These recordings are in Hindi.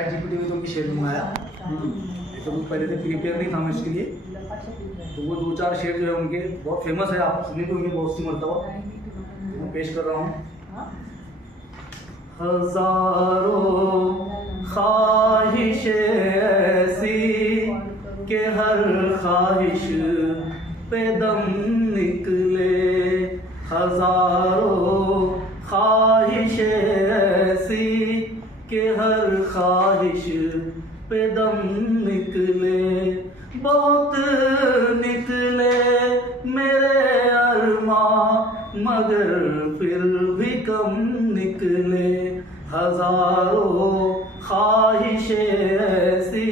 जीपीटी में तो उनकी शेयर मंगाया। तो वो पहले से प्रिपेयर नहीं था मैं इसके लिए, तो वो 2-4 शेयर जो है उनके बहुत फेमस है, आप सुने तो होंगे बहुत सी मरतबा। मैं पेश कर रहा हूँ। हजारों ख्वाहिशें ऐसी कि हर ख्वाहिश पे दम निकले, हजारों ख्वाहिशें ऐसी कि हर ख्वाहिश पे दम निकले, बहुत निकले मेरे अरमां मगर फिर भी कम निकले, हजारों ख्वाहिशें ऐसी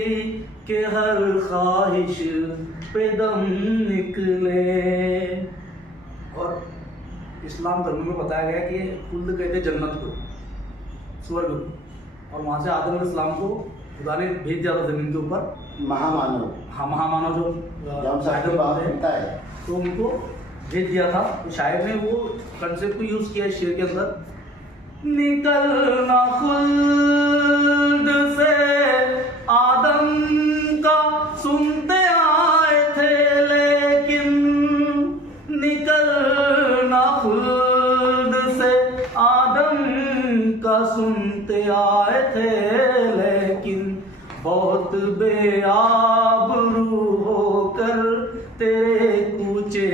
कि हर ख्वाहिश पे दम निकले। और इस्लाम धर्म में बताया गया कि खुल्द कहते जन्नत को, स्वर्ग को, और वहाँ से आदम अलैहिस्सलाम को खुदा ने भेज दिया था जमीन के ऊपर, महामानव। हाँ, महामानव जो बनता है तो उनको भेज दिया था। तो शायर ने वो कंसेप्ट को यूज किया शेर के अंदर, निकलना खुल्द से आदम का सुनते आए थे, लेकिन निकलना खुल्द से आदम का सुनते आए थे, लेकिन बहुत बेआबरू होकर तेरे कूचे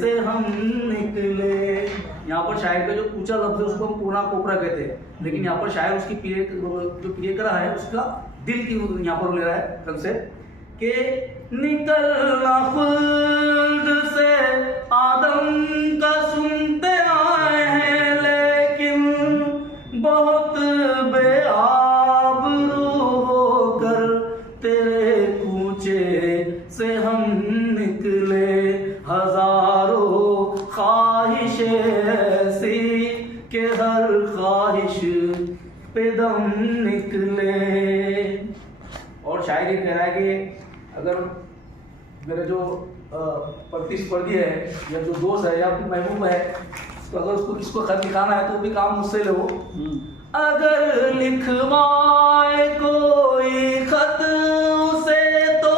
से हम निकले। यहाँ पर शायर का जो कूचा लफ्ज है उसको हम कोना कोपरा कहते हैं, लेकिन यहाँ पर शायर उसकी जो प्रिय करा है उसका दिल की यहाँ पर ले रहा है कंसेप्ट कि निकलना खुल्द से आदम का सुनते आए हैं, लेकिन बहुत बेआबरू होकर तेरे कूचे से हम निकले, हजारों ख्वाहिशें ऐसी कि हर ख्वाहिश पे दम निकले। और शायर ये कह रहा है कि अगर मेरा जो प्रतिस्पर्धी है या जो दोस्त है या फिर महबूब है, तो अगर उसको किसको खत लिखाना है तो भी काम मुझसे लो। अगर लिखवाए कोई खत उसे तो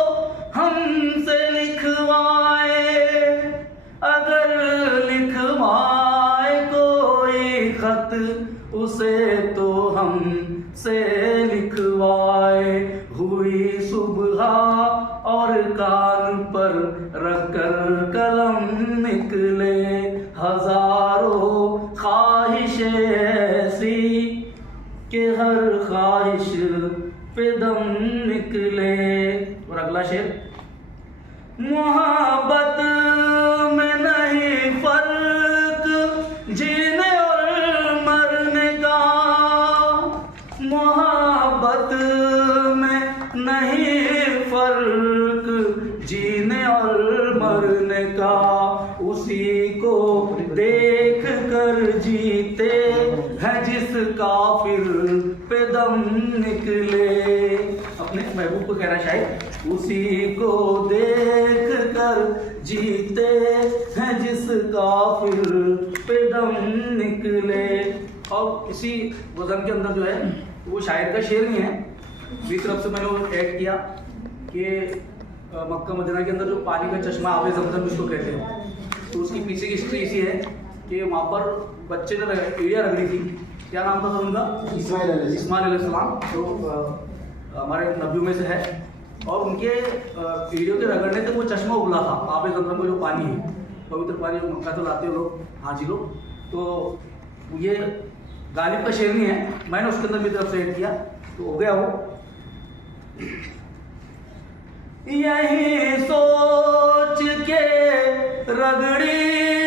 हमसे लिखवाए, अगर लिखवाए कोई खत उसे तो हमसे लिखवाए, हुई सुबह और कान पर रखकर कलम निकले, हजारों ख्वाहिशें ऐसी कि हर ख्वाहिश पे दम निकले। और अगला शेर, मोहब्बत में नहीं फर्क जीने और मरने का, मोहब्बत में नहीं फर्क जीने और मरने का, उसी को देख कर जीते हैं जिस काफिर पे दम निकले। अपने महबूब को कह रहा है शायद, उसी को देख कर जीते हैं जिस काफिर पे दम निकले। और इसी वजन के अंदर जो है वो शायर का शेर नहीं है, मेरी तरफ से मैंने वो ऐड किया कि मक्का मदीना के अंदर जो पानी का चश्मा आबे ज़मज़म जिसको कहते हैं, तो उसकी पीछे की हिस्ट्री ऐसी है कि वहाँ पर बच्चे ने एड़िया रगड़ी थी। क्या नाम था उनका? इस्माइल अलैहिस्सलाम, जो हमारे नबियों में से है। और उनके एड़ियों के रगड़ने से वो चश्मा उबला था, आबे ज़मज़म का जो पानी है, पवित्र पानी जो मक्का से लाते हैं लोग, हाजी लोग। तो ये गालिब का शेर नहीं है, मैंने उसके अंदर मेरी तरफ से ऐड किया, तो हो गया वो। यही सोच के रगड़ी